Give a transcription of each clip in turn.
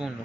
कौन लो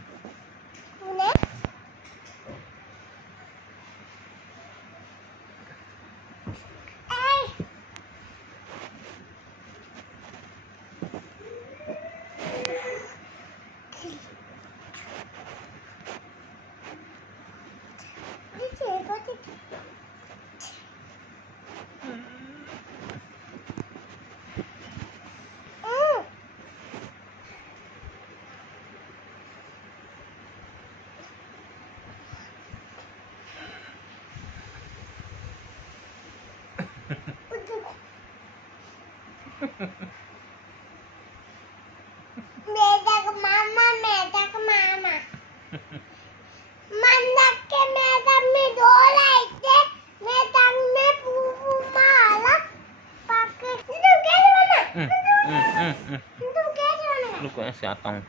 रुको ऐसे आता हूँ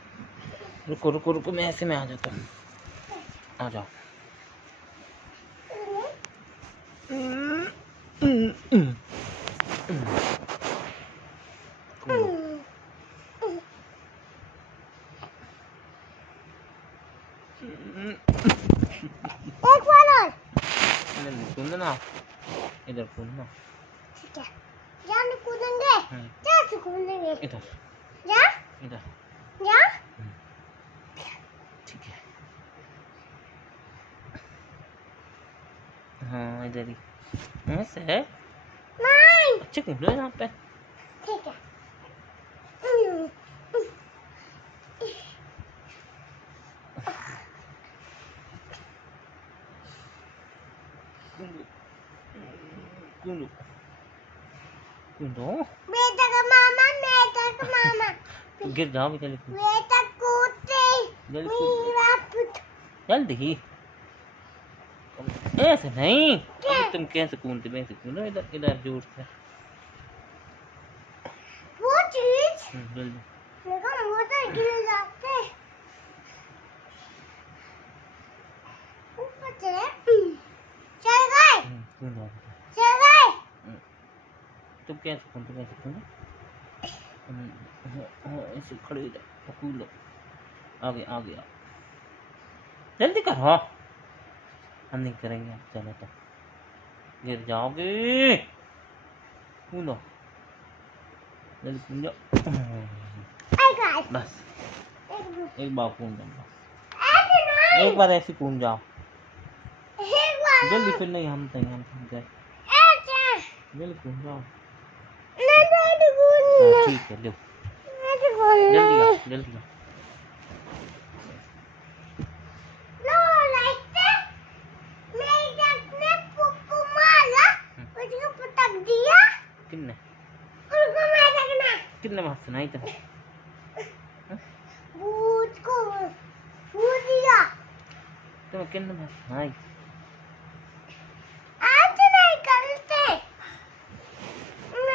रुको रुको रुको मैं ऐसे में आ जाता हूँ आ जाओ एक बार और कूदना इधर कूदना ठीक है जान कूदेंगे कैसे कूदेंगे इधर जा इधर जा ठीक है हाँ इधर ही ऐसे है नहीं अच्छे कूदो यहाँ पे ठीक है कूदो कूदो बेटा का मामा गिर जाओगे जल्दी कूदो बेटा कूदते जल्दी ऐसे नहीं अभी तुम कैसे कूदते वैसे कूदो इधर इधर जोर से वो चीज जल्दी देखो वो तो गिर जाते ऊपर चल गए चल गए तुम कैसे कूदो ऐसे खड़े हो जाओ कूदो आगे आगे आओ जल्दी करो हम नहीं करेंगे आप चलो तो गिर जाओगे कूदो जल्दी कूद जाओ बस एक बार कूद जाओ एक बार ऐसे कूद जाओ जल्दी फिर नहीं हम जाए जल्दी कूद जाओ ठीक है लो जल्दी आओ कितने बात सुनाई तो भूत को भूत दिया तुम्हें कितने बात सुनाई